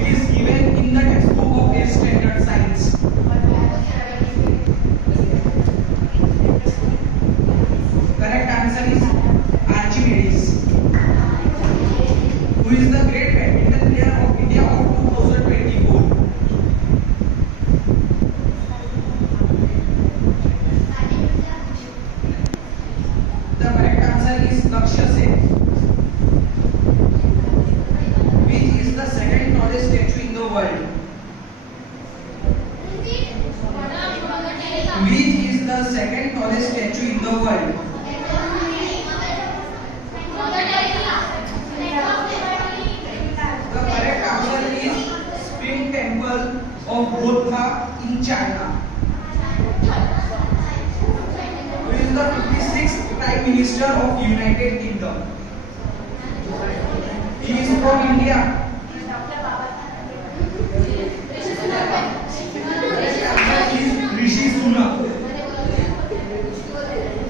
It is given in the textbook of 8th standard science. Correct answer is Archimedes. Who is the great badminton player of India of 2024? The correct answer is Lakshya Sen. Which is the second tallest statue in the world? Which is the second tallest statue in the world? The correct answer is Spring Temple of Buddha in China. Who is the 56th Prime Minister of United Kingdom? He is from India.